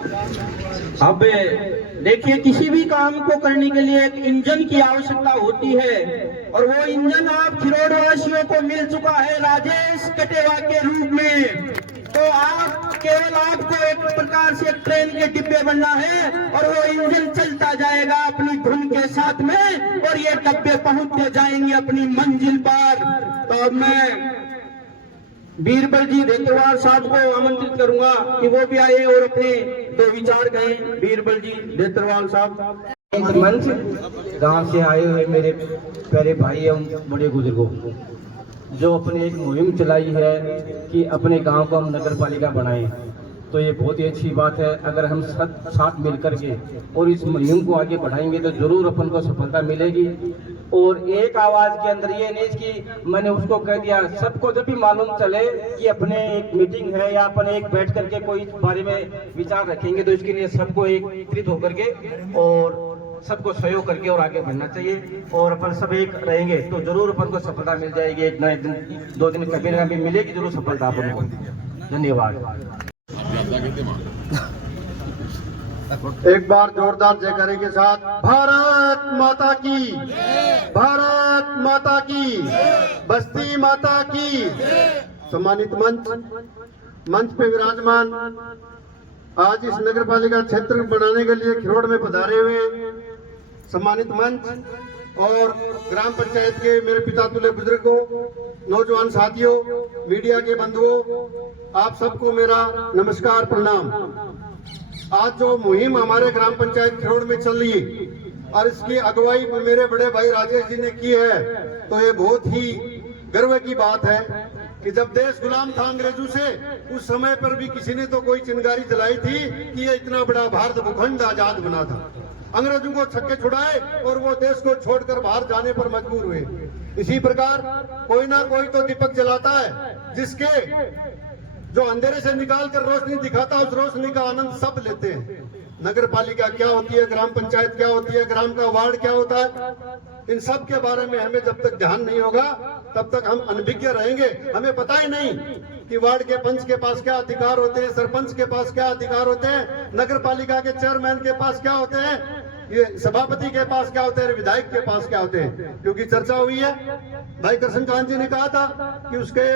अब देखिए, किसी भी काम को करने के लिए एक इंजन की आवश्यकता होती है, और वो इंजन आप खिरोड़ वासियों को मिल चुका है राजेश कटेवा के रूप में। तो आप केवल आपको एक प्रकार से ट्रेन के डिब्बे बनना है, और वो इंजन चलता जाएगा अपनी धुन के साथ में, और ये डब्बे पहुंचते जाएंगे अपनी मंजिल पर। तो अब मैं बीरबल जी देतरवाल साहब को आमंत्रित करूंगा कि वो भी आए और अपने दो विचार कहें। बीरबल जी देतरवाल साहब। मंच गांव से आए हुए मेरे प्यारे भाई एवं बड़े बुजुर्गों, जो अपने एक मुहिम चलाई है कि अपने गांव को हम नगर पालिका बनाएं, तो ये बहुत ही अच्छी बात है। अगर हम साथ मिल करके और इस मुहिम को आगे बढ़ाएंगे तो जरूर अपन को सफलता मिलेगी। और एक आवाज के अंदर ये नहीं कि मैंने उसको कह दिया, सबको जब भी मालूम चले कि अपने एक मीटिंग है या अपन एक बैठ करके कोई इस बारे में विचार रखेंगे, तो इसके लिए सबको एकत्रित होकर के और सबको सहयोग करके और आगे बढ़ना चाहिए। और अपन सब एक रहेंगे तो जरूर अपन को सफलता मिल जाएगी। एक न एक दिन, 2 दिन कभी ना कभी मिलेगी जरूर सफलता अपन को। धन्यवाद। एक बार जोरदार जयकारे के साथ भारत माता की, भारत माता की, बस्ती माता की। सम्मानित मंच पे विराजमान, आज इस नगर पालिका क्षेत्र बनाने के लिए खिरोड़ में पधारे हुए सम्मानित मंच और ग्राम पंचायत के मेरे पिता तुल्य बुजुर्गों, नौजवान साथियों, मीडिया के बंधुओं, आप सबको मेरा नमस्कार प्रणाम। आज जो मुहिम हमारे ग्राम पंचायत खिरोड़ में चल रही है और इसकी अगुवाई मेरे बड़े भाई राजेश जी ने की है, तो ये बहुत ही गर्व की बात है कि जब देश गुलाम था अंग्रेजों से, उस समय पर भी किसी ने तो कोई चिंगारी जलाई थी कि ये इतना बड़ा भारत भूखंड आजाद बना था। अंग्रेजों को छक्के छुड़ाए और वो देश को छोड़कर बाहर जाने पर मजबूर हुए। इसी प्रकार कोई ना कोई तो दीपक जलाता है, जिसके जो अंधेरे से निकाल कर रोशनी दिखाता है, उस रोशनी का आनंद सब लेते हैं। नगर पालिका क्या होती है, ग्राम पंचायत क्या होती है, ग्राम का वार्ड क्या होता है, इन सब के बारे में हमें जब तक ध्यान नहीं होगा तब तक हम अनभिज्ञ रहेंगे। हमें पता ही नहीं कि वार्ड के पंच के पास क्या अधिकार होते हैं, सरपंच के पास क्या अधिकार होते हैं, नगर पालिका के चेयरमैन के पास क्या होते हैं, ये सभापति के पास क्या होते हैं, विधायक के पास क्या होते हैं। क्योंकि चर्चा हुई है, भाई कृष्णकांत जी ने कहा था कि उसके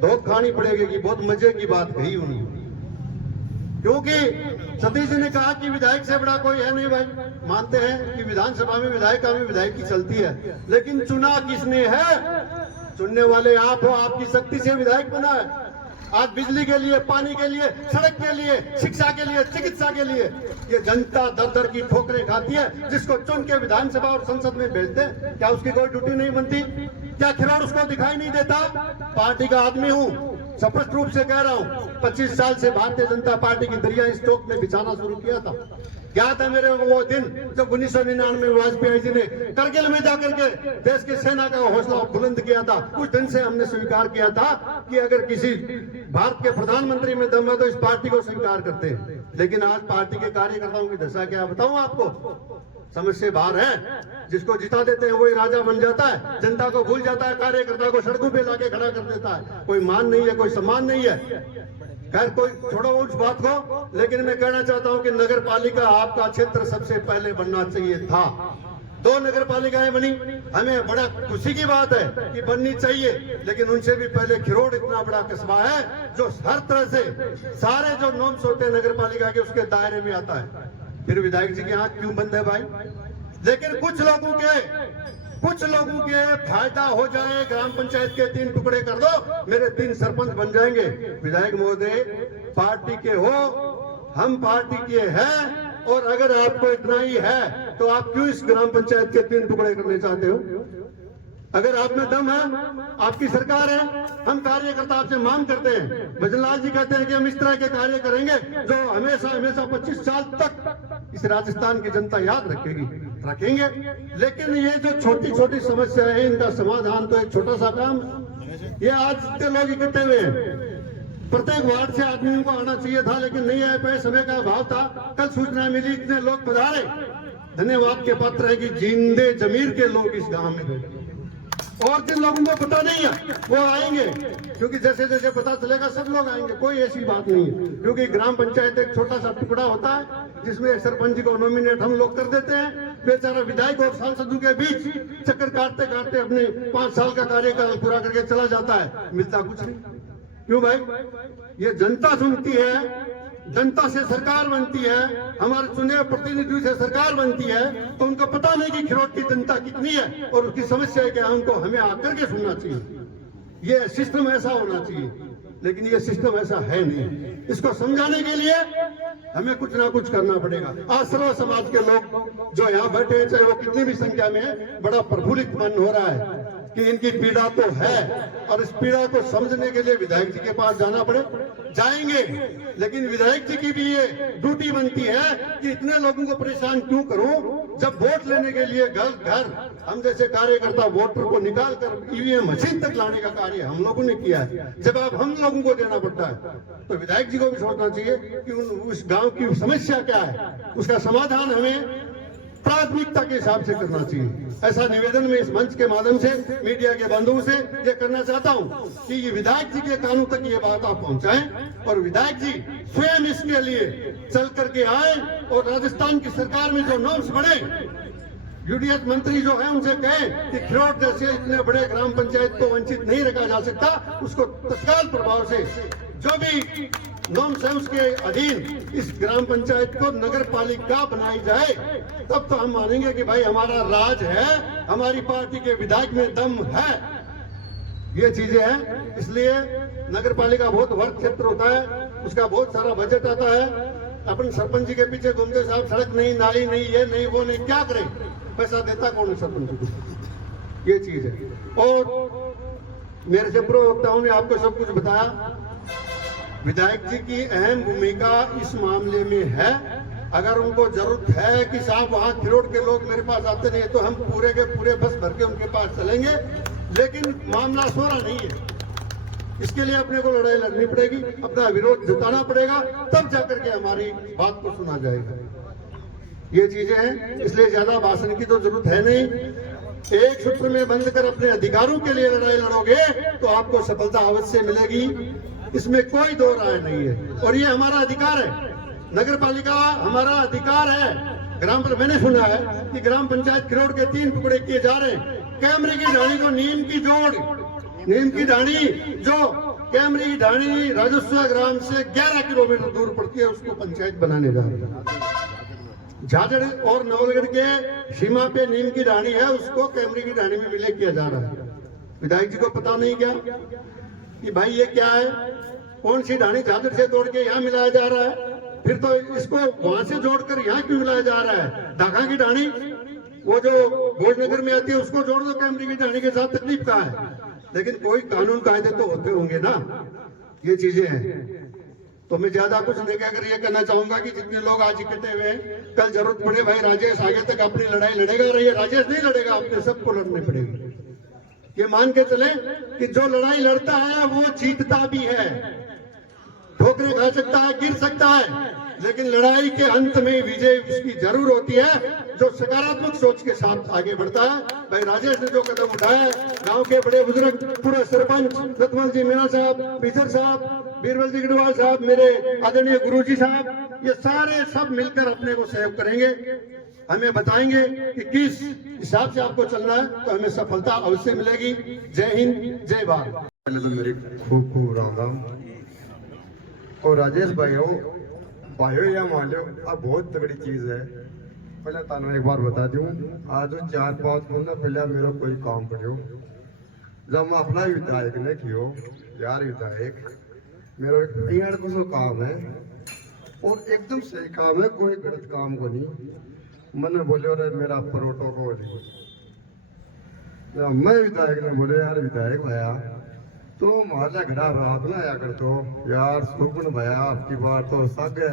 धोख खानी पड़ेगी, कि बहुत मजे की बात कही उन्होंने। क्योंकि सतीश जी ने कहा कि विधायक से बड़ा कोई है नहीं। भाई मानते हैं कि विधानसभा में विधायक में विधायक की चलती है, लेकिन चुना किसने है? चुनने वाले आप हो, आपकी शक्ति से विधायक बना है। आज बिजली के लिए, पानी के लिए, सड़क के लिए, शिक्षा के लिए, चिकित्सा के लिए ये जनता दर दर की ठोकरें खाती है, जिसको चुन के विधानसभा और संसद में भेजते हैं। क्या उसकी कोई ड्यूटी नहीं बनती? क्या खिरोड़ उसको दिखाई नहीं देता? पार्टी का आदमी हूँ, स्पष्ट रूप से कह रहा हूँ। 25 साल से भारतीय जनता पार्टी की दरिया इस चौक में बिछाना शुरू किया था। याद है मेरे वो दिन जब 1999 में वाजपेयी जी ने करगिल में जाकर के देश की सेना का हौसला बुलंद किया था। उस दिन से हमने स्वीकार किया था कि अगर किसी भारत के प्रधानमंत्री में दम है तो इस पार्टी को स्वीकार करते हैं। लेकिन आज पार्टी के कार्यकर्ताओं की दशा क्या बताऊं आपको? समझ से बाहर है। जिसको जिता देते हैं वही राजा बन जाता है, जनता को भूल जाता है, कार्यकर्ता को सड़कों पे लाके खड़ा कर देता है। कोई मान नहीं है, कोई सम्मान नहीं है। खैर कोई छोड़ो उस बात को, लेकिन मैं कहना चाहता हूं कि नगर पालिका आपका क्षेत्र सबसे पहले बनना चाहिए था। 2 नगर पालिकाएं बनी, हमें बड़ा खुशी की बात है कि बननी चाहिए, लेकिन उनसे भी पहले खिरोड़ इतना बड़ा कस्बा है जो हर तरह से सारे जो नॉर्म्स होते हैं नगर पालिका के उसके दायरे में आता है। फिर विधायक जी की आंख क्यों बंद है भाई? लेकिन कुछ लोगों के फायदा हो जाए, ग्राम पंचायत के 3 टुकड़े कर दो, मेरे 3 सरपंच बन जाएंगे। विधायक महोदय पार्टी के हो, हम पार्टी के हैं, और अगर आपको इतना ही है तो आप क्यों इस ग्राम पंचायत के 3 टुकड़े करने चाहते हो? अगर आप में दम है, आपकी सरकार है, हम कार्यकर्ता आपसे मांग करते हैं। भजनलाल जी कहते हैं कि हम इस तरह के कार्य करेंगे जो हमेशा 25 साल तक इस राजस्थान की जनता याद रखेंगे। लेकिन ये जो छोटी छोटी समस्या है, इनका समाधान तो एक छोटा सा काम, ये आज जितने लोग इकट्ठे हुए हैं, प्रत्येक वार्ड से आदमियों को आना चाहिए था, लेकिन नहीं आए पाए, समय का अभाव था। कल सूचना मिली, इतने लोग पधारे, धन्यवाद के पात्र है कि जिंदे जमीर के लोग इस गांव में गए। और जिन लोगों को पता नहीं है वो आएंगे, क्योंकि जैसे जैसे पता चलेगा सब लोग आएंगे, कोई ऐसी बात नहीं है। क्योंकि ग्राम पंचायत एक छोटा सा टुकड़ा होता है जिसमें सरपंच को नॉमिनेट हम लोग कर देते हैं, बेचारा विधायक और सांसदों के बीच चक्कर काटते काटते अपने 5 साल का कार्यकाल पूरा करके चला जाता है, मिलता कुछ नहीं। क्यों भाई? ये जनता सुनती है, जनता से सरकार बनती है, हमारे चुने हुए प्रतिनिधियों से सरकार बनती है, तो उनको पता नहीं कि खिरोट की जनता कितनी है और उसकी समस्या क्या है, उनको हमें आकर के सुनना चाहिए। ये सिस्टम ऐसा होना चाहिए, लेकिन ये सिस्टम ऐसा है नहीं। इसको समझाने के लिए हमें कुछ ना कुछ करना पड़ेगा। आज सर्व समाज के लोग जो यहाँ बैठे हैं, चाहे वो कितनी भी संख्या में है, बड़ा प्रफुल्लित मन हो रहा है कि इनकी पीड़ा तो है, और इस पीड़ा को समझने के लिए विधायक जी के पास जाना पड़े, जाएंगे। लेकिन विधायक जी की भी ये ड्यूटी बनती है कि इतने लोगों को परेशान क्यों करूं, जब वोट लेने के लिए घर घर हम जैसे कार्यकर्ता वोटर को निकाल कर ईवीएम मशीन तक लाने का कार्य हम लोगों ने किया है। जब अब हम लोगों को देना पड़ता है, तो विधायक जी को भी सोचना चाहिए कि उस गांव की समस्या क्या है, उसका समाधान हमें प्राथमिकता के हिसाब से करना चाहिए। ऐसा निवेदन में इस मंच के माध्यम से मीडिया के बंधुओं से ये करना चाहता हूं कि ये विधायक जी के कानों तक ये बात आप पहुंचाएं, और विधायक जी स्वयं इसके लिए चल करके आए, और राजस्थान की सरकार में जो नॉर्म्स बने, यूडीएच मंत्री जो है उनसे कहें कि खिरोट जैसे इतने बड़े ग्राम पंचायत को वंचित नहीं रखा जा सकता, उसको तत्काल प्रभाव से जो भी नॉर्म्स है उसके अधीन इस ग्राम पंचायत को नगर पालिका बनाई जाए। तब तो हम मानेंगे कि भाई हमारा राज है, हमारी पार्टी के विधायक में दम है। ये चीजें हैं, इसलिए नगर पालिका बहुत वर्ग क्षेत्र होता है, उसका बहुत सारा बजट आता है। अपन सरपंच जी के पीछे घूमते साहब, सड़क नहीं, नाली नहीं, ये नहीं, वो नहीं, क्या करें? पैसा देता कौन है सरपंच को? ये चीज है। और मेरे से प्रवक्ताओं ने आपको सब कुछ बताया। विधायक जी की अहम भूमिका इस मामले में है। अगर उनको जरूरत है कि साहब वहाँ खिरोट के लोग मेरे पास आते नहीं, तो हम पूरे के पूरे बस भर के उनके पास चलेंगे, लेकिन मामला सोरा नहीं है। इसके लिए अपने को लड़ाई लड़नी पड़ेगी, अपना विरोध जताना पड़ेगा, तब जाकर के हमारी बात को सुना जाएगा। ये चीजें हैं, इसलिए ज्यादा भाषण की तो जरूरत है नहीं। एक सूत्र में बंद कर अपने अधिकारों के लिए लड़ाई लड़ोगे तो आपको सफलता अवश्य मिलेगी, इसमें कोई दो राय नहीं है। और ये हमारा अधिकार है, नगर पालिका हमारा अधिकार है। ग्राम पर मैंने सुना है कि ग्राम पंचायत खिरोट के 3 टुकड़े किए जा रहे हैं। कैमरे की ढाणी को नीम की जोड़, नीम की ढाणी जो कैमरे की ढाणी राजस्व ग्राम से 11 किलोमीटर दूर पड़ती है, उसको पंचायत बनाने जा रहे हैं। झाझड़ और नवलगढ़ के सीमा पे नीम की ढाणी है, उसको कैमरे की ढाणी में विलय किया जा रहा है। विधायक जी को पता नहीं क्या कि भाई ये क्या है, कौन सी ढाणी झाझड़ से तोड़ के यहाँ मिलाया जा रहा है, फिर तो इसको वहां से जोड़कर यहाँ क्यों मिलाया जा रहा है? ढाका की ढाणी वो जो गोलनगर में आती है उसको जोड़ दो कैमरे की ढाणी के साथ, तकलीफ कहाँ है? लेकिन कोई कानून कायदे तो होते होंगे ना। ये चीजें हैं, तो मैं ज्यादा कुछ नहीं कहकर ये कहना चाहूंगा कि जितने लोग आज इकट्ठे हुए हैं, कल जरूरत पड़े भाई राजेश आगे तक अपनी लड़ाई लड़ेगा, और ये राजेश नहीं लड़ेगा, अपने सबको लड़नी पड़ेगी। ये मान के चले कि जो लड़ाई लड़ता है वो जीतता भी है, ठोकरें खा सकता है, गिर सकता है, लेकिन लड़ाई के अंत में विजय उसकी जरूर होती है जो सकारात्मक सोच के साथ आगे बढ़ता है। भाई राजेश ने जो कदम उठाया, गांव के बड़े बुजुर्ग, पूरा सरपंच रतमल जी मीणा साहब, पीसर साहब, बीरबल जी गढ़वाल साहब, मेरे आदरणीय गुरुजी साहब, ये सारे सब मिलकर अपने को सहयोग करेंगे, हमें बताएंगे कि किस हिसाब से आपको चलना है, तो हमें सफलता अवश्य मिलेगी। जय हिंद, जय भारत। पहले तो मेरी खूब खूब राम राम। और राजेश भाइयों या मान लो, अब बहुत तगड़ी चीज है। पहले तानो एक बार बता दूं, आज 4-5 दिन पहले मेरा कोई काम पड़ो, जब मैं अपना विधायक ने कियो, यार विधायक मेरा एक को सो काम है और एकदम सही काम है, कोई गलत काम को नहीं। मैंने बोले अरे मेरा प्रोटोकॉल, मैं विधायक ने बोले यार विधायक भैया तो हमारा घड़ा रात में आया कर, तो यार सुगुन भैया आपकी बात तो सागे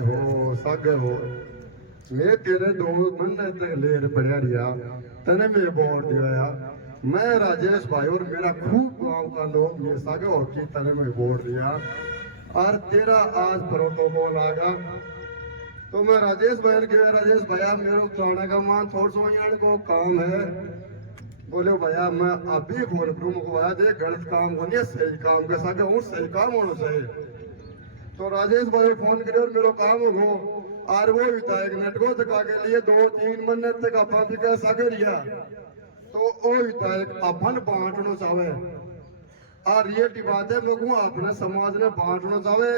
हो, मैं तेरे 2 महीने तक लेर पड़ा रिया, तने मैं बोल दिया यार, मैं राजेश भाई और मेरा खूब गांव का लोग ये सागे हो कि तने मैं बोल दिया, और तेरा आज प्रोटोकॉल आगा, तो मैं राजेश भाई के राजेश भैया मेरे थाने का मान थोड़ा सो को काम है, बोले भैया मैं अभी फोन करूँ मुझको दे गलत काम होने सही काम के साथ हूँ सही काम होना चाहिए। तो राजेश भाई फोन करे और मेरा काम हो और वो विधायक नेटको तक के लिए 2-3 महीने तक अपन भी कैसा करिया तो वो विधायक अपन बांटना चाहे और ये बात है मैं अपने समाज ने बांटना चाहे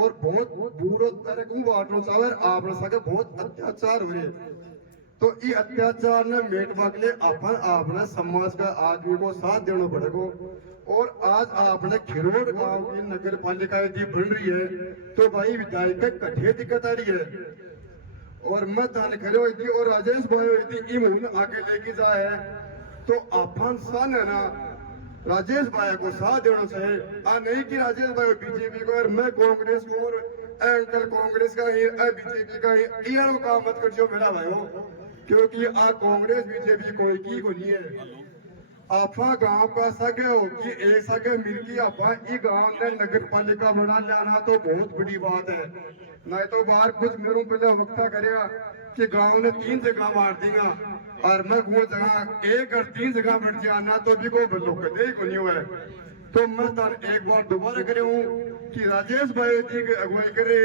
और बहुत बुरा तरह को बांटना चाहे आपने सके बहुत अत्याचार हो रहे तो ये अत्याचार ने मेटवा के लिए अपन अपने समाज का आदमी को साथ देना पड़ेगा। और आज आपने खिरोड़ गांव की नगर पालिका यदि बन रही है तो भाई विधायक के कठे दिक्कत आ रही है और मैं तान करो यदि और राजेश भाई यदि इमून आगे लेके जाए तो अपन सन है ना राजेश भाई को साथ देना चाहिए आ नहीं कि राजेश भाई बीजेपी को और मैं कांग्रेस को और अंकल कांग्रेस का ही बीजेपी का ही ये काम मत कर जो मेरा भाई हो क्योंकि आ कांग्रेस बीजेपी कोई की को नहीं है आपा गांव का सगे हो कि एक सगे मिलकर आपा ई गांव ने नगर पालिका बना लाना तो बहुत बड़ी बात है। नहीं तो बाहर कुछ मेरे पहले वक्ता करेगा कि गांव ने 3 जगह मार देगा और मैं वो जगह 1 और 3 जगह बढ़ जाना तो भी को लोग दे को नहीं हुआ तो मैं एक बार दोबारा करे हूँ कि राजेश भाई जी की अगुवाई करे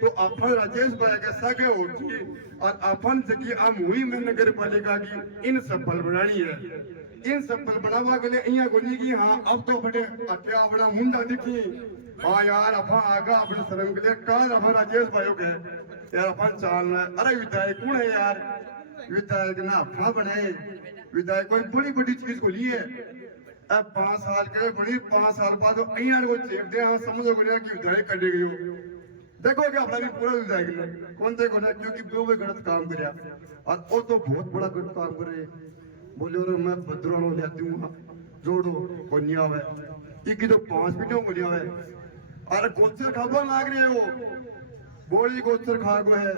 तो अपन राजेश भाई के सगे होती और अपन जगह हम हुई में नगर पालिका की इन सफल बनानी है इन सफल बनावा के लिए यहाँ बोली की हाँ अब तो बड़े अट्या बड़ा मुंडा दिखी हाँ यार अपन आगा अपने शर्म के लिए कल अपन राजेश भाई के यार अपन चालना अरे विधायक कौन है यार विधायक ना अपना बने विधायक कोई बड़ी बड़ी चीज को लिए अब 5 साल के बड़ी 5 साल बाद तो यहाँ को चेप दे हाँ समझो कि विधायक कटे गई हो देखो क्या अपना भी पूरा विधायक ने कौन देखो ना क्योंकि वो भी गलत काम कर और वो तो बहुत बड़ा गलत काम करे बोले और मैं भद्रों ले दूंगा जोड़ो कोनिया है एक तो 5 मिनटों कोनिया है अरे गोचर खाबा लाग रहे हो बोली गोचर खा गो है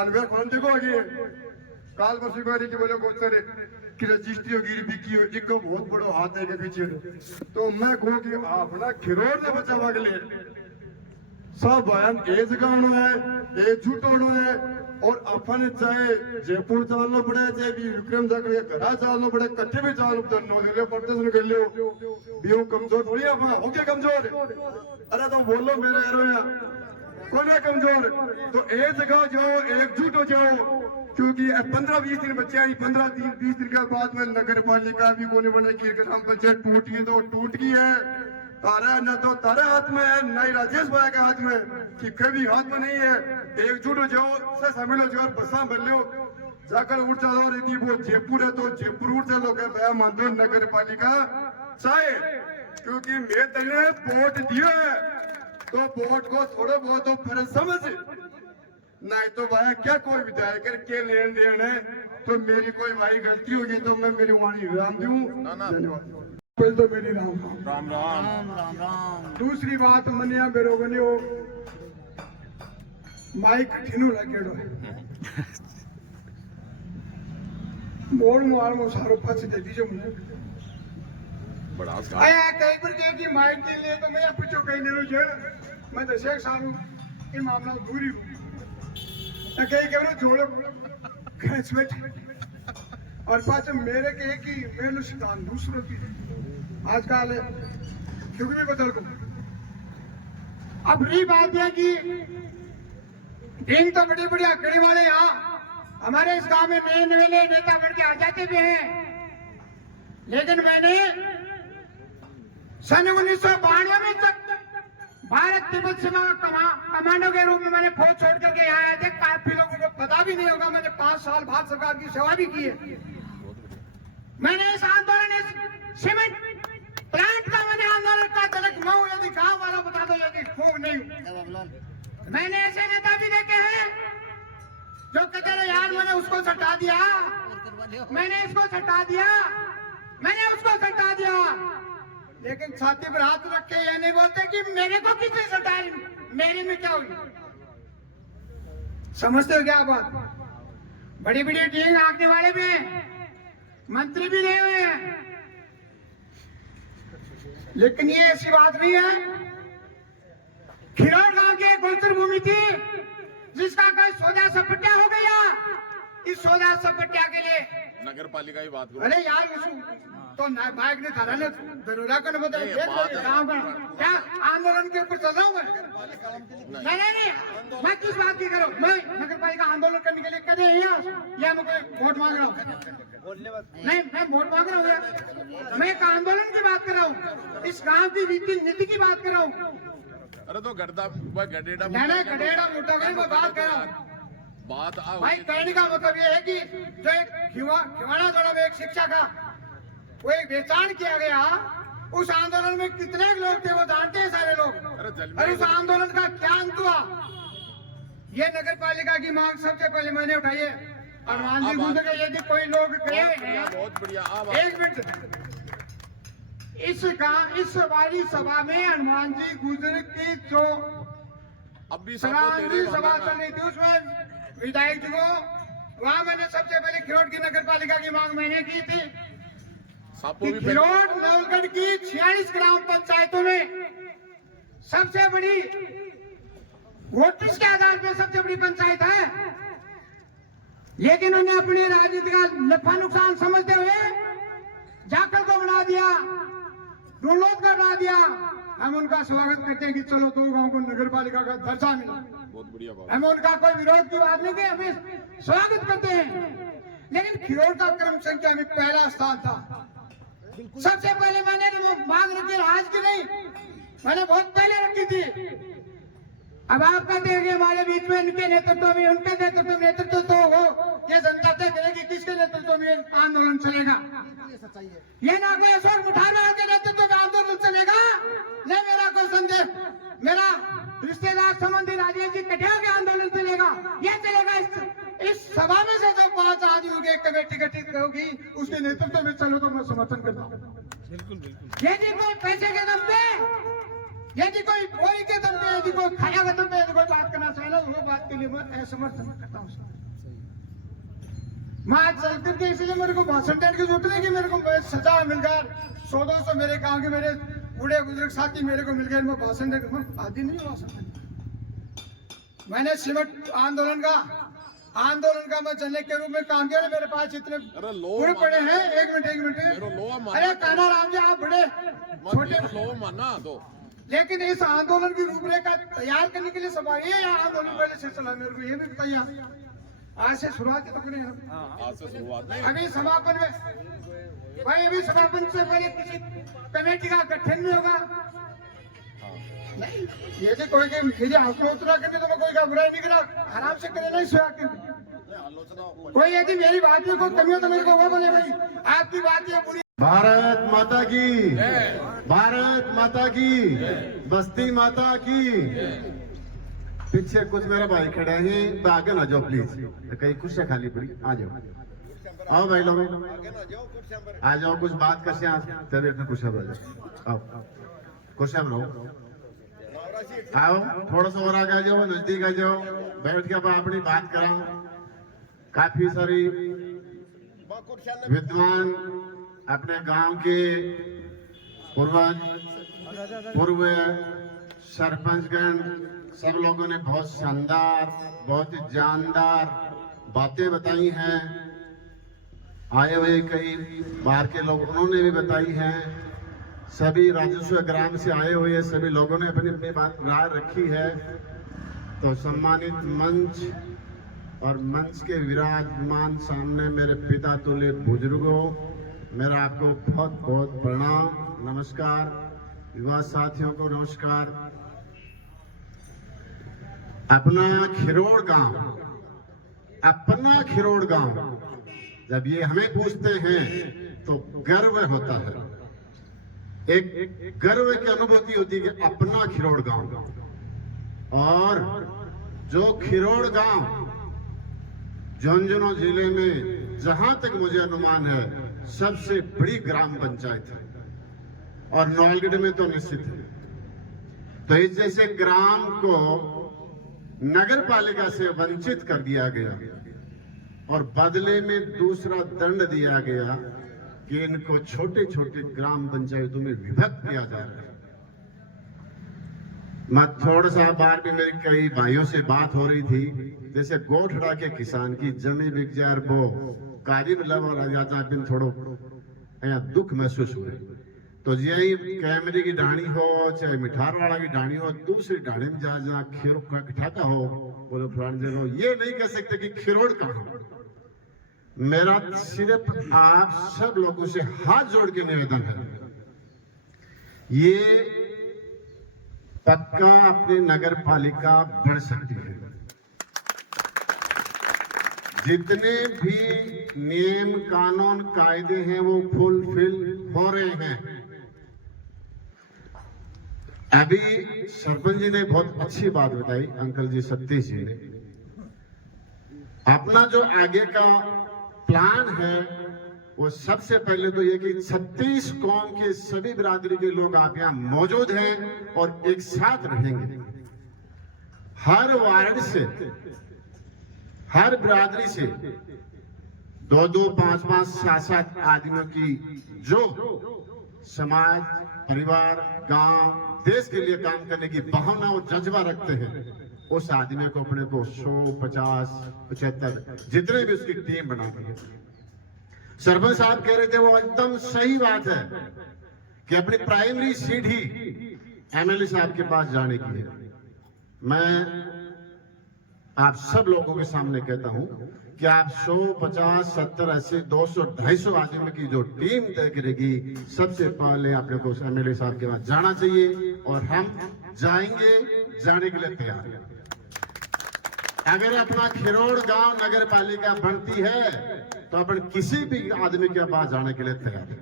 अनवर कौन देखो आगे काल परसों बारी की बोले गोचर की रजिस्ट्री होगी बिकी हो एक बहुत बड़ा हाथ है के पीछे तो मैं कहूँ कि अपना खिरोड़ ने बचावा के लिए सब बयान एक जगह होना है एकजुट होना है और अपन चाहे जयपुर चलना पड़े चाहे भी विक्रम जाकर घरा चलना पड़े कट्ठे भी चलना पड़े नौ प्रदर्शन कर लियो भी कमजोर थोड़ी है हो गया कमजोर अरे तो बोलो मेरे कौन है कमजोर तो एक जगह जाओ एकजुट हो जाओ क्योंकि 15-20 दिन बच्चे आई 15-20 दिन के बाद में नगर पालिका भी कोने बने की ग्राम पंचायत टूट गई तो टूट गई है तारा न तो तारा हाथ में है न ही राजेश भाई के हाथ में कि कभी हाथ में नहीं है एकजुट हो जाओ से शामिल हो जाओ बसा बन लो जाकर उठ जाओ यदि वो जयपुर है तो जयपुर उठ चलो के भैया मान दो नगर पालिका चाहे क्योंकि मैं तेरे वोट दिया है तो वोट को थोड़ा बहुत तो फिर समझ नहीं तो भाई क्या कोई विधायक के लेन देन है तो मेरी कोई भाई गलती होगी तो मैं मेरी वाणी विराम दूं धन्यवाद। पहले तो मेरी राम राम राम राम राम दूसरी बात मनिया बेरो बनियो माइक ठिनु लगेड़ो है मोड़ मार मो सारो पछ दे दीजो मुझे बड़ा आया कई बार के कि माइक के लिए तो मैं पूछो कहीं ले लो जे मैं 10 साल ये मामला दूरी हूं तो कहीं कह रहा छोड़ो खैस बैठ और पाच मेरे के कि मेरे सिद्धांत दूसरों की आजकल क्योंकि भी बदल को अब ये बात है कि दिन तो बड़ी बड़ी आंकड़े वाले यहाँ हमारे इस गांव में नए नए नेता बन के आ जाते भी हैं लेकिन मैंने सन 1992 में तक भारत तिब्बत सीमा कमांडो के रूप में मैंने फौज छोड़ करके यहाँ आए थे काफी लोगों को पता भी नहीं होगा मैंने 5 साल भारत सरकार की सेवा भी की है मैंने इस आंदोलन इस सीमेंट प्लांट का मैंने आंदोलन का तलक मैं हूं यदि गांव वाला बता दो यदि खूब नहीं हूं मैंने ऐसे नेता भी देखे हैं जो कहते रहे यार मैंने उसको सटा दिया मैंने इसको सटा दिया मैंने उसको सटा दिया लेकिन छाती पर हाथ रख के ये नहीं बोलते कि मेरे को किसने सटाया मेरे में क्या हुई समझते हो क्या बात बड़ी बड़ी टीम आंकने वाले भी हैं मंत्री भी रहे हुए हैं लेकिन ये ऐसी बात नहीं है खिरोड़ गांव की एक गोचर भूमि थी जिसका कोई सौदा सपट्टा हो गया इस सौदा सपट्टा के लिए नगर पालिका की बात करो। अरे यार तो बाइक ने थारा ने जरूरा को बता काम क्या आंदोलन के ऊपर चल रहा हूँ मैं नहीं मैं किस बात की करूँ मैं नगर पालिका आंदोलन करने के लिए कदे या मैं कोई वोट मांग रहा हूँ नहीं मैं वोट मांग रहा हूँ मैं एक आंदोलन की बात कर रहा हूँ इस गांव की रीति नीति की बात कर रहा हूँ अरे तो गडेड़ा गडेड़ा मोटा मैं बात कर रहा हूँ बात भाई कहने का मतलब ये है कि जो एक खिवाड़ा जोड़ा में एक शिक्षा का वो एक बेचान किया गया उस आंदोलन में कितने लोग थे वो जानते हैं सारे लोग और उस आंदोलन का क्या अंत हुआ ये नगर पालिका की मांग सबसे पहले मैंने उठाई है हनुमान जी गुजर के यदि कोई लोग गए हैं बहुत बढ़िया एक मिनट इस वाली सभा में हनुमान जी गुजर की जो अब भी सभा चल रही थी उसमें विधायक जी को वहाँ मैंने सबसे पहले खिरोट की नगर पालिका की मांग मैंने की थी कि खिरोट नवलगढ़ की 46 ग्राम पंचायतों में सबसे बड़ी वोटर्स के आधार पर सबसे बड़ी पंचायत है लेकिन उन्हें अपने राजनीति का नफा नुकसान समझते हुए जाकर को बना दिया डोलोत का बना दिया हम उनका स्वागत करते हैं कि चलो दो गांव को नगर पालिका का दर्जा मिला बहुत बढ़िया बात। हम उनका कोई विरोध की बात नहीं की हमें स्वागत करते हैं लेकिन खिरोट का क्रम संख्या में पहला स्थान था सबसे पहले मैंने मांग रखी आज की नहीं मैंने बहुत पहले रखी थी अब आप कहते हैं कि हमारे बीच में इनके नेतृत्व में उनके नेतृत्व तो हो ये जनता तय करेगी किसके नेतृत्व में आंदोलन चलेगा ये ना कोई अशोक मुठारवाल के नेतृत्व में आंदोलन चलेगा न मेरा कोई संदेश मेरा रिश्तेदार संबंधी राजेश जी कटिया के आंदोलन चलेगा ये चलेगा इस सभा में से जो 5 आदमी होंगे कमेटी गठित होगी उसके नेतृत्व में चलो तो मैं समर्थन करता हूँ यदि कोई पैसे के दम पे यदि कोई बोरी के दम पे यदि कोई खाया के दम पे यदि कोई बात करना चाहिए वो बात के लिए मैं असमर्थन करता हूँ मैं आज चल करके इसलिए मेरे को भाषण देने की जरूरत नहीं कि मेरे को सजा मिल गया 100-200 मेरे गांव के मेरे बूढ़े बुजुर्ग साथी मेरे को मिल गए मैं भाषण दे आदि नहीं भाषण मैंने सिमट आंदोलन का मैं जनक के रूप में काम किया मेरे पास इतने पूरे पड़े हैं एक मिनट अरे कान्हा राम जी आप बड़े छोटे माना तो लेकिन इस आंदोलन की रूपरेखा तैयार करने के लिए सभा ये आंदोलन पहले से चला मेरे को ये भी बताइए आज से शुरुआत तो करें आज से शुरुआत नहीं अभी समापन में भाई अभी समापन से पहले किसी कमेटी का गठन भी होगा ये जो कोई मेरी आलोचना करनी तो मैं कोई का बुराई नहीं करा आराम से करे नहीं सुहा कोई यदि मेरी बात में कोई कमी हो तो मेरे को वो बोले भाई आपकी बात ये पूरी भारत माता की बस्ती माता की पीछे कुछ मेरा भाई खड़े हैं तो आगे ना जाओ प्लीज कहीं कुर्सियां खाली पड़ी आ जाओ आओ भाई लोग आ जाओ कुछ बात कर से तेरे कुर्सियां पर आओ कुर्सियां रहो आओ थोड़ा सा और आगे आ जाओ नजदीक आ जाओ बैठ के अपनी बात करा काफी सारी विद्वान अपने गांव के पूर्व सरपंचगण सब लोगों ने बहुत शानदार बहुत ही जानदार बातें बताई हैं आए हुए कई बाहर के लोग उन्होंने भी बताई हैं सभी राजस्व ग्राम से आए हुए सभी लोगों ने अपनी अपनी बात राय रखी है तो सम्मानित मंच और मंच के विराजमान सामने मेरे पिता तुल्य बुजुर्गों मेरा आपको बहुत बहुत प्रणाम नमस्कार युवा साथियों को नमस्कार अपना खिरोड़ गांव जब ये हमें पूछते हैं तो गर्व होता है एक गर्व की अनुभूति होती है कि अपना खिरोड़ गांव और जो खिरोड़ गांव झुंझुनू जिले में जहां तक मुझे अनुमान है सबसे बड़ी ग्राम पंचायत है और नौलगढ़ में तो निश्चित है तो इस जैसे ग्राम को नगर पालिका से वंचित कर दिया गया और बदले में दूसरा दंड दिया गया कि इनको छोटे छोटे ग्राम पंचायतों में विभक्त किया जा रहा है मैं थोड़ा सा बार भी मेरी कई भाइयों से बात हो रही थी जैसे गोठड़ा के किसान की जमीन बिक जाए वो कार्य मतलब और जाता बिन थोड़ो અહીંયા દુઃખ મહેસૂસ હોય તો જે कैमरे की डाणी हो चाहे मिठार वाला की डाणी हो दूसरी डाणी में जहाँ खीर ठाका हो बोलो फलानी जगह ये नहीं कह सकते कि खिरोड़ कहाँ हो। मेरा सिर्फ आप सब लोगों से हाथ जोड़ के निवेदन है, ये पक्का अपनी नगर पालिका बढ़ सकती है। जितने भी नियम कानून कायदे हैं वो फुलफिल हो रहे हैं। अभी सरपंच जी ने बहुत अच्छी बात बताई, अंकल जी सतीश जी ने, अपना जो आगे का प्लान है वो सबसे पहले तो ये कि 36 कौम के सभी बिरादरी के लोग आप यहाँ मौजूद हैं और एक साथ रहेंगे। हर वार्ड से, हर बिरादरी से 2-2, 5-5, 7-7 आदमियों की जो समाज, परिवार, गांव, देश के लिए काम करने की भावना और जज्बा रखते हैं, उस आदमी को अपने को 100, 50, 75 जितने भी उसकी टीम बनाती है। सरपंच साहब कह रहे थे वो एकदम सही बात है कि अपनी प्राइमरी सीट ही एमएलए साहब के पास जाने की है। मैं आप सब लोगों के सामने कहता हूं कि आप 100, 50, 70, 80, 200, 250 आदमी की जो टीम तय करेगी, सबसे पहले अपने को एमएलए साहब के पास जाना चाहिए और हम जाएंगे, जाने के लिए तैयार हैं। अगर अपना खिरोड़ गांव नगर पालिका बनती है तो अपन किसी भी आदमी के पास जाने के लिए तैयार है।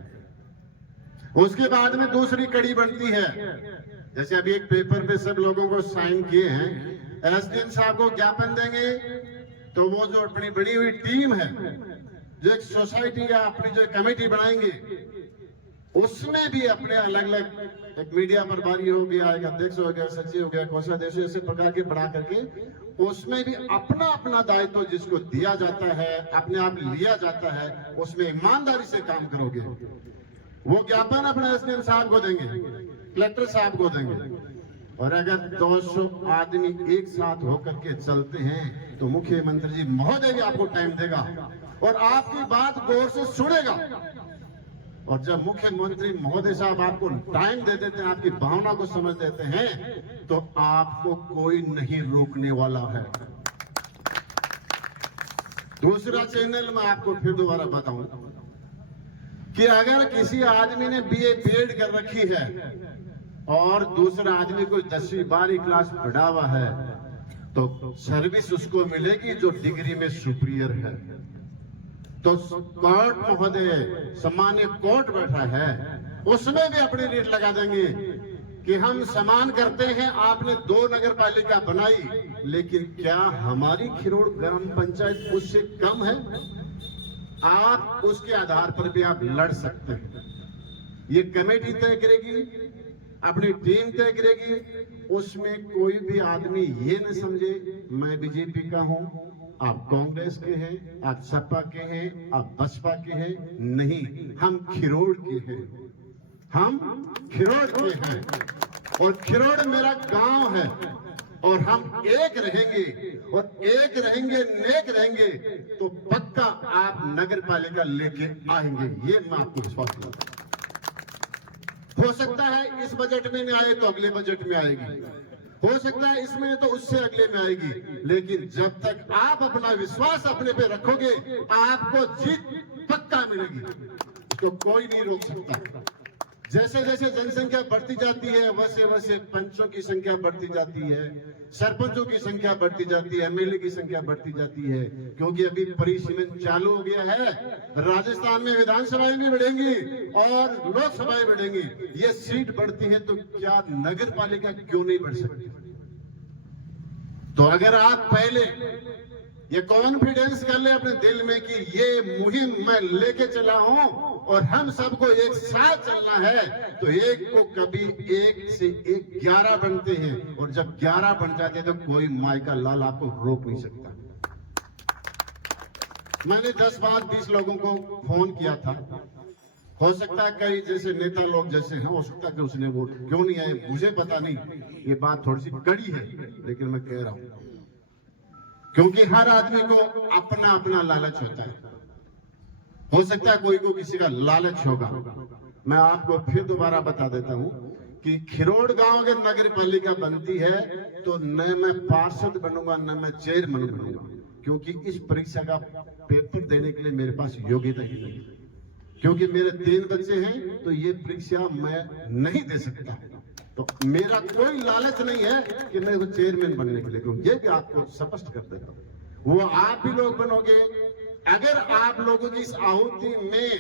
उसके बाद में दूसरी कड़ी बनती है, जैसे अभी एक पेपर पे सब लोगों को साइन किए हैं, एसडीएम साहब को ज्ञापन देंगे तो वो जो अपनी बनी हुई टीम है, जो एक सोसाइटी या अपनी जो कमेटी बनाएंगे, उसमें भी अपने अलग अलग एक मीडिया प्रभारी हो गया, एक अध्यक्ष हो गया, सचिव हो गया, कोषाध्यक्ष, ऐसे प्रकार के बढ़ा करके उसमें भी अपना अपना दायित्व जिसको दिया जाता है, अपने आप लिया जाता है, उसमें ईमानदारी से काम करोगे। वो ज्ञापन अपने एसडीएम साहब को देंगे, कलेक्टर साहब को देंगे। और अगर 200 आदमी एक साथ होकर के चलते हैं तो मुख्यमंत्री जी महोदय भी आपको टाइम देगा और आपकी बात गौर से सुनेगा। और जब मुख्यमंत्री महोदय साहब आपको टाइम दे देते हैं, आपकी भावना को समझ देते हैं, तो आपको कोई नहीं रोकने वाला है। दूसरा चैनल में आपको फिर दोबारा बताऊं कि अगर किसी आदमी ने बीए बीएड कर रखी है और दूसरा आदमी कोई 10वीं 12वीं क्लास पढ़ा हुआ है, तो सर्विस उसको मिलेगी जो डिग्री में सुपीरियर है। तो कोर्ट महोदय, सम्मान्य कोर्ट बैठा है, उसमें भी अपनी रेट लगा देंगे कि हम सम्मान करते हैं, आपने 2 नगर पालिका बनाई, लेकिन क्या हमारी खिरोड़ ग्राम पंचायत उससे कम है? आप उसके आधार पर भी आप लड़ सकते हैं। ये कमेटी तय करेगी, अपनी टीम तय करेगी, उसमें कोई भी आदमी ये न समझे मैं बीजेपी का हूं, आप कांग्रेस के हैं, आप सपा के हैं, आप बसपा के हैं। नहीं, हम खिरोड़ के हैं, हम खिरोड़ के हैं और खिरोड़ मेरा गांव है और हम एक रहेंगे और एक रहेंगे, नेक रहेंगे तो पक्का आप नगर पालिका लेके आएंगे, ये मैं आपको विश्वास दिलाता हूं। हो सकता है इस बजट में नहीं आए तो अगले बजट में आएगी, हो सकता है इसमें तो उससे अगले में आएगी, लेकिन जब तक आप अपना विश्वास अपने पे रखोगे आपको जीत पक्का मिलेगी, इसको कोई नहीं रोक सकता। जैसे जैसे जनसंख्या बढ़ती जाती है वैसे वैसे पंचों की संख्या बढ़ती जाती है, सरपंचों की संख्या बढ़ती जाती है, एमएलए की संख्या बढ़ती जाती है, क्योंकि अभी परिसीमन चालू हो गया है। राजस्थान में विधानसभाएं भी बढ़ेंगी और लोकसभाएं बढ़ेंगी। ये सीट बढ़ती है तो क्या नगर पालिका क्यों नहीं बढ़ सकती? तो अगर आप पहले ये कॉन्फिडेंस कर ले अपने दिल में कि ये मुहिम मैं लेके चला हूं और हम सबको एक साथ चलना है, तो एक को कभी 1 से 1 11 बनते हैं और जब 11 बन जाते हैं तो कोई माई का लाल आपको रोक नहीं सकता। मैंने 10 बार 20 लोगों को फोन किया था, हो सकता है कई जैसे नेता लोग जैसे हैं, हो सकता है कि उसने वोट क्यों नहीं आए मुझे पता नहीं, ये बात थोड़ी सी कड़ी है, लेकिन मैं कह रहा हूं क्योंकि हर आदमी को अपना अपना लालच होता है। हो सकता है कोई को किसी का लालच होगा। मैं आपको फिर दोबारा बता देता हूं कि खिरोड़ गांव के नगर पालिका बनती है तो न मैं पार्षद बनूंगा न मैं चेयरमैन बनूंगा, क्योंकि इस परीक्षा का पेपर देने के लिए मेरे पास योग्यता ही नहीं, क्योंकि मेरे 3 बच्चे हैं तो ये परीक्षा मैं नहीं दे सकता। तो मेरा कोई लालच नहीं है कि मैं चेयरमैन बनने के लिए, क्योंकि ये भी आपको स्पष्ट कर देता हूं, वो आप भी लोग बनोगे अगर आप लोगों की इस आहुति में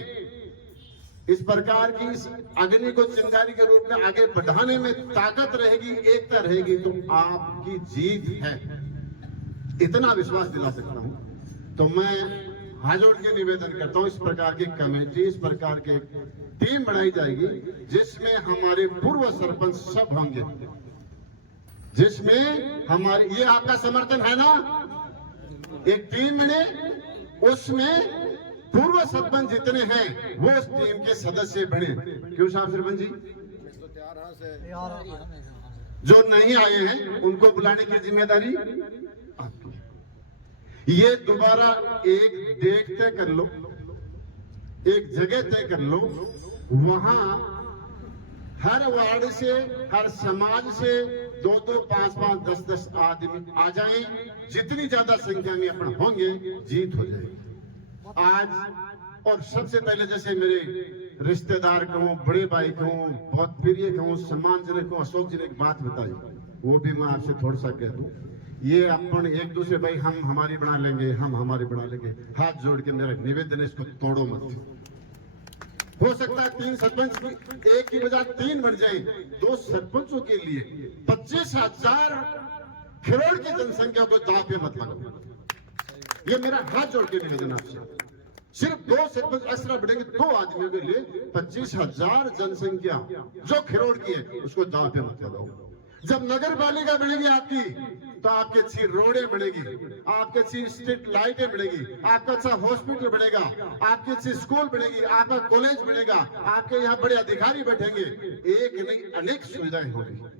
इस प्रकार की इस अग्नि को चिंगारी के रूप में आगे बढ़ाने में ताकत रहेगी, एकता रहेगी, तो आपकी जीत है, इतना विश्वास दिला सकता हूं। तो मैं हाथ जोड़ के निवेदन करता हूं, इस प्रकार की कमेटी, इस प्रकार की टीम बनाई जाएगी जिसमें हमारे पूर्व सरपंच सब होंगे, जिसमें हमारे, ये आपका समर्थन है ना, एक टीम में उसमें पूर्व सरपंच जितने हैं वो उस टीम के सदस्य बने। क्यों साहब सरपंच जी? जो नहीं आए हैं उनको बुलाने की जिम्मेदारी आपकी। ये दोबारा एक डेट तय कर लो, एक जगह तय कर लो, वहां हर वार्ड से, हर समाज से 2-2, 5-5, 10-10 आदमी आ जाएं, जितनी ज्यादा संख्या में अपन होंगे जीत हो जाएगी आज। और सबसे पहले जैसे मेरे रिश्तेदार कहूँ, बड़े भाई कहूँ, बहुत प्रिय कहूँ, सम्मानजनक कहूँ, अशोक जी ने एक बात बताई, वो भी मैं आपसे थोड़ा सा कह दूं। ये अपन एक दूसरे भाई हम हमारी बना लेंगे, हम हमारी बना लेंगे, हाथ जोड़ के मेरा निवेदन है इसको तोड़ो मत। हो सकता है 3 सरपंच एक की बजाय 3 बन जाए, 2 सरपंचों के लिए 25,000 खिरोड़ की जनसंख्या को दांव पे मत लगाओ। ये मेरा हाथ जोड़ के निवेदन आपसे। सिर्फ 2 सरपंच एक्स्ट्रा बढ़ेंगे, 2 आदमियों के लिए 25,000 जनसंख्या जो खिरोड़ की है उसको दांव पे मत लगाओ। जब नगर पालिका बनेगी आपकी तो आपकी अच्छी रोडें बनेगी, आपकी अच्छी स्ट्रीट लाइटें बनेगी, आपका अच्छा हॉस्पिटल बनेगा, आपकी अच्छी स्कूल बनेगी, आपका कॉलेज बनेगा, आपके यहाँ बड़े अधिकारी बैठेंगे, एक नहीं अनेक सुविधाएं होंगी।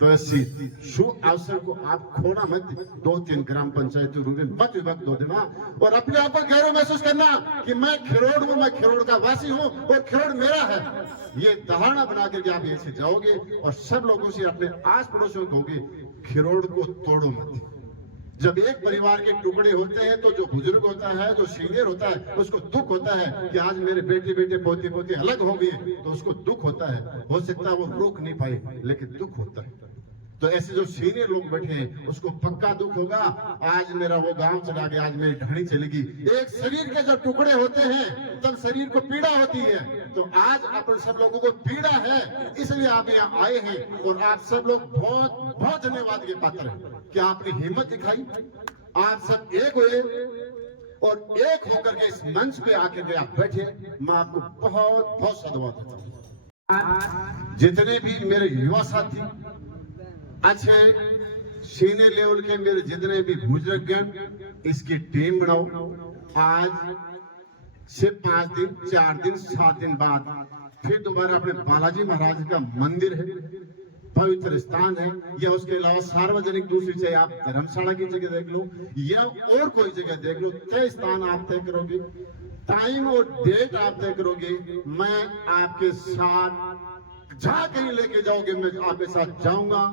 तो ऐसी शुभ अवसर को आप खोना मत। 2-3 ग्राम पंचायत रूप में मत विभक्त हो देना और अपने आप को गौरव महसूस करना कि मैं खिरोड़ हूं, मैं खिरोड़ का वासी हूं और खिरोड़ मेरा है। ये धारणा बना करके आप यहीं से जाओगे और सब लोगों से, अपने आस पड़ोसियों को कहोगे खिरोड़ को तोड़ो मत। जब एक परिवार के टुकड़े होते हैं तो जो बुजुर्ग होता है, जो सीनियर होता है, उसको दुख होता है कि आज मेरे बेटे बेटे पोते पोते अलग हो गए, तो उसको दुख होता है। हो सकता है वो रोक नहीं पाए लेकिन दुख होता है। तो ऐसे जो सीनियर लोग बैठे हैं उसको पक्का दुख होगा, आज मेरा वो गांव चला गया, आज मेरी ढाणी चलेगी। एक शरीर के जब टुकड़े होते हैं तब शरीर को पीड़ा होती है, तो आज अपन सब लोगों को पीड़ा है, इसलिए आप यहाँ आए हैं और आप सब लोग बहुत बहुत धन्यवाद के पात्र हैं कि आपने हिम्मत दिखाई, आप सब एक हुए और एक होकर के इस मंच पे आके के आप बैठे। मैं आपको बहुत बहुत साधुवाद देता हूँ। जितने भी मेरे युवा साथी अच्छे सीनियर लेवल के मेरे जितने भी बुजुर्गगण, इसकी टीम बनाओ। आज से 5 दिन, 4 दिन, 7 दिन बाद फिर दोबारा अपने बालाजी महाराज का मंदिर है, पवित्र स्थान है, या उसके अलावा सार्वजनिक दूसरी, चाहे आप धर्मशाला की जगह देख लो या और कोई जगह देख लो, तय स्थान आप तय करोगे, टाइम और डेट आप तय करोगे। मैं आपके साथ जहां कहीं लेके जाओगे मैं आपके साथ जाऊंगा,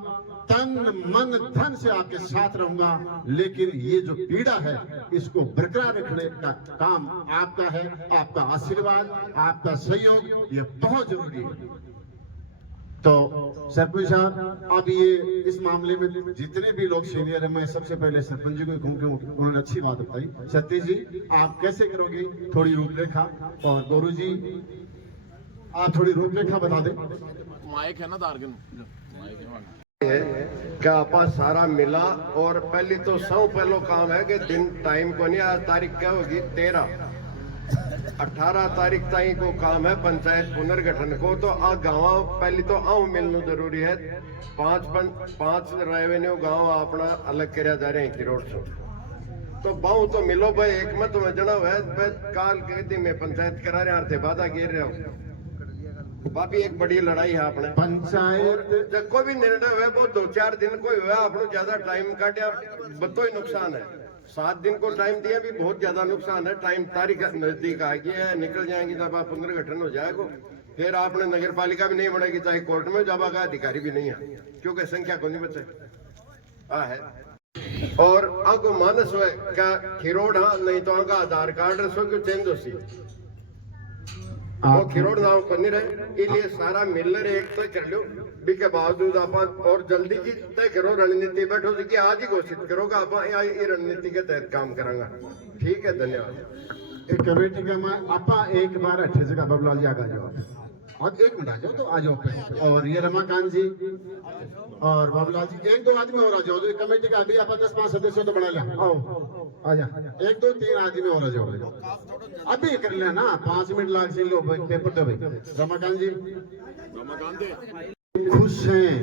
तन मन धन से आपके साथ रहूंगा। लेकिन ये जो पीड़ा है इसको बरकरार रखने का काम आपका है, आपका आशीर्वाद, आपका सहयोग ये बहुत जरूरी है। तो सरपंच साहब, अब ये इस मामले में जितने भी लोग सीनियर है, मैं सबसे पहले सरपंच जी को कहूँ, उन्होंने अच्छी बात बताई। सतीश जी आप कैसे करोगे थोड़ी रूपरेखा, और गौरू जी आप थोड़ी रूपरेखा बता दें। माइक है ना दार्गन, क्या आपा सारा मिला। और पहली तो सौ पहलो काम है कि दिन टाइम को नहीं, आज तारीख क्या होगी 13, 18 तारीख ताई को काम है पंचायत पुनर्गठन को। तो आ गाँव पहली तो आऊ मिलना जरूरी है। 5 रेवेन्यू गाँव अपना अलग करया जा रहे हैं खिरोड़ से, तो बहु तो मिलो भाई, एक मत में जना है काल कहती में पंचायत करा रहे थे, बाधा गिर रहे हो बापी। एक बड़ी लड़ाई है अपने पंचायत, जब कोई भी निर्णय हुआ वो 2-4 दिन कोई हुआ, अपने ज्यादा टाइम काटा बतो ही नुकसान है। 7 दिन को टाइम दिया भी बहुत ज्यादा नुकसान है। टाइम तारीख नजदीक आ गई है, निकल जाएंगी जब आप पुनर्गठन हो जाएगा फिर आपने नगर पालिका भी नहीं बनेगी, चाहे कोर्ट में जब आगा अधिकारी भी नहीं है, क्योंकि संख्या को नहीं बचे है। और आगो मानस है क्या खिरोड़ हाँ नहीं तो आगा आधार कार्ड रसो क्यों चेंज हो सी वो खिरोड़ नाम को नहीं रहे, इसलिए सारा मिलर एक तो कर लो भी के बावजूद आप और जल्दी की तय करो रणनीति बैठो कि आज ही घोषित करो कि आप ये रणनीति के तहत काम करांगा। ठीक है, धन्यवाद। एक कमेटी का मैं आपा एक बार 28 जगह बबलाल जी आगा जाओ और 1 मिनट आ जाओ तो आ जाओ पे। और ये रमाकांत जी और बाबूलाल जी 1-2 आदमी और आ जाओ। जो कमेटी का अभी आप 10-5 सदस्य तो बना लिया, आओ आ जा 1-2-3 आदमी और आ जाओ। अभी कर लेना 5 मिनट लाग से लो पेपर तो भाई। रमाकांत जी खुश हैं,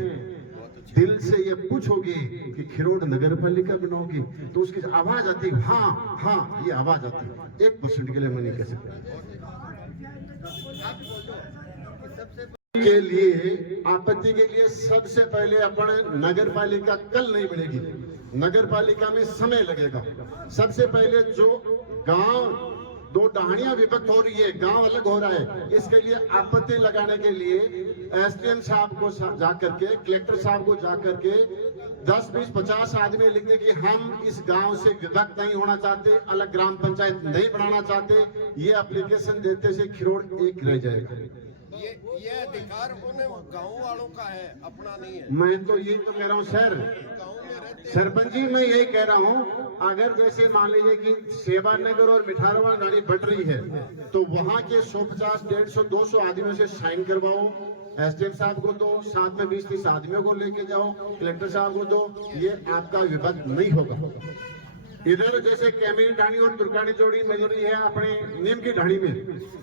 दिल से ये पूछोगे कि खिरोड़ नगर पालिका बनाओगी तो उसकी आवाज आती है हाँ हाँ, ये आवाज आती है। 1% के लिए मैं नहीं कह सकता। के लिए आपत्ति के लिए सबसे पहले अपन नगर पालिका कल नहीं बढ़ेगी, नगर पालिका में समय लगेगा। सबसे पहले जो गांव 2 डहानियां विभक्त हो रही है, गांव अलग हो रहा है, इसके लिए आपत्ति लगाने के लिए एसडीएम साहब को जाकर के, कलेक्टर साहब को जाकर के 10-20-50 आदमी लिखने की हम इस गांव से विभक्त नहीं होना चाहते, अलग ग्राम पंचायत नहीं बनाना चाहते, ये एप्लीकेशन देते से खिरोड़ एक रह जाएगा। ये अधिकार उन्हें गांव वालों का है, अपना नहीं है। मैं तो यही तो कह रहा हूँ सर, सरपंच जी मैं यही कह रहा हूँ, अगर जैसे मान लीजिए कि सेवा नगर और मिठारवाल गाड़ी बढ़ रही है तो वहाँ के 150, 150, 200 आदमियों से साइन करवाओ, एसडीएम साहब को दो, साथ में 20-30 आदमियों को लेके जाओ, कलेक्टर साहब को दो, ये आपका विभक्त नहीं होगा। इधर जैसे कैमरी ढाणी और दुर्गानी जोड़ी मेजोरी है अपने नीम की ढाणी में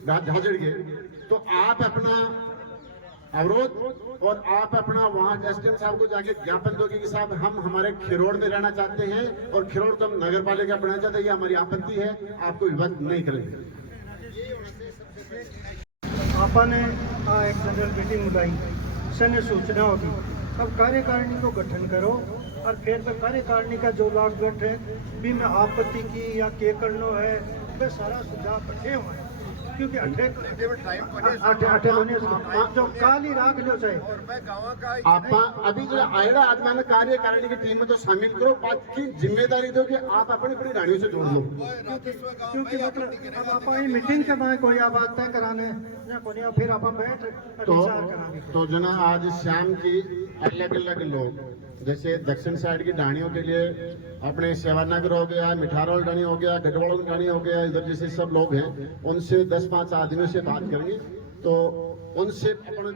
झाझड़ के, तो आप अपना अवरोध और आप अपना वहाँ एसडीएम साहब को जाके ज्ञापन दोगे कि साहब हम हमारे खिरोड़ में रहना चाहते हैं और खिरोड़ को हम नगर पालिका बनाना चाहते हैं, ये हमारी आपत्ति है, आपको विभक्त नहीं करेंगे। आपा ने एक जनरल मीटिंग बुलाई, सैन्य सूचना होगी, अब कार्यकारिणी को गठन करो और फिर मैं कार्यकारिणी का जो लाभ गठ है भी मैं आपत्ति की या के करना है वे सारा सुझाव इकट्ठे हुए हैं, क्योंकि जो काली राख लो चाहे आप अभी जो आयड़ा आत्मा ने कार्यकारिणी की टीम में तो शामिल करो, बात की जिम्मेदारी दो कि आप अपनी अपनी गाड़ियों से जोड़ लो, क्योंकि मतलब अब आप मीटिंग के बाद कोई बात तय कराने या कोई फिर आप बैठ विचार कराने। तो जना आज शाम की अलग अलग लोग जैसे दक्षिण साइड की ढाणियों के लिए अपने सेवानगर हो गया, मिठारौल ढाणी हो गया, गढ़वाल ढाणी हो गया, इधर जैसे सब लोग हैं उनसे 10-5 आदमियों से बात करेंगे तो उनसे अपन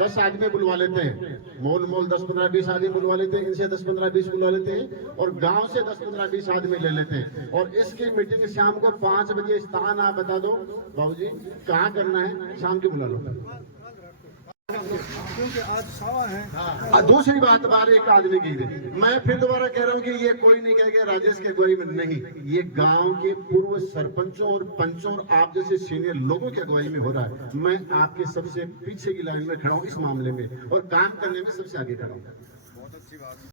10 आदमी बुलवा लेते हैं, मोल 10-15-20 आदमी बुलवा लेते हैं, इनसे 10-15-20 बुलवा लेते हैं और गांव से 10-15-20 आदमी ले लेते हैं और इसकी मीटिंग शाम को 5 बजे स्थान आप बता दो बाबूजी कहाँ करना है, शाम के बुला लो। क्योंकि आज सवा है। दूसरी बात बार एक आदमी की थी, मैं फिर दोबारा कह रहा हूँ कि ये कोई नहीं कहेगा राजेश के अगुवाई में नहीं, ये गांव के पूर्व सरपंचों और पंचों और आप जैसे सीनियर लोगों की अगुवाई में हो रहा है। मैं आपके सबसे पीछे की लाइन में खड़ा हूँ इस मामले में और काम करने में सबसे आगे खड़ा हूँ।